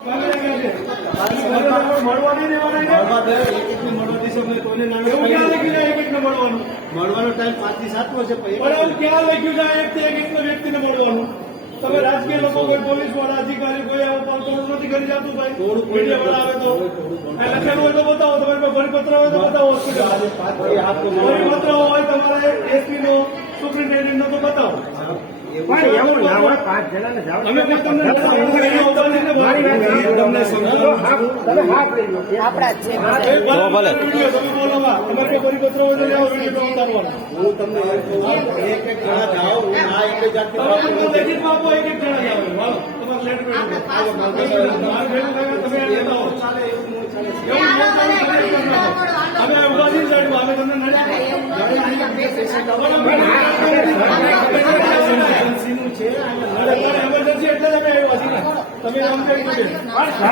મળવાનો ટાઈમ 5 થી 7 છે. ક્યાં લખ્યું છે એક વ્યક્તિને મળવાનું? તમે રાજકીય લોકો કોઈ પોલીસ વાળા અધિકારી કોઈ થોડું નથી કરી જતું ભાઈ? થોડું મીડિયા વાળા આવે તો લખેલું હોય તો બતાવો. તમારી પાસે પરિપત્ર હોય તો બતાવો. પરિપત્ર હોય તમારે એસપી નો સુપ્રિન્ટેન્ડન્ટ નો તો બતાવો. એવું ના હોય. 5 જણાને જાવ અમે કોઈ તમને ભલે તમે બોલો તમારે પરિપત્ર હોય તો લેવો વિડીયો ઉતારવાનો. હું તમને એક જણા જાઓ આ એક જાતની લેખિત આપો. એક જણા જાઓ હાલો તમારે લેટર તમે ચાલે એવું ચાલે છે. અમે ઉભાજી સાઈડમાં અમે તમને એજન્સીનું છે એમરજન્સી એટલે તમે આવ્યા છીએ ને. તમે આમ કરી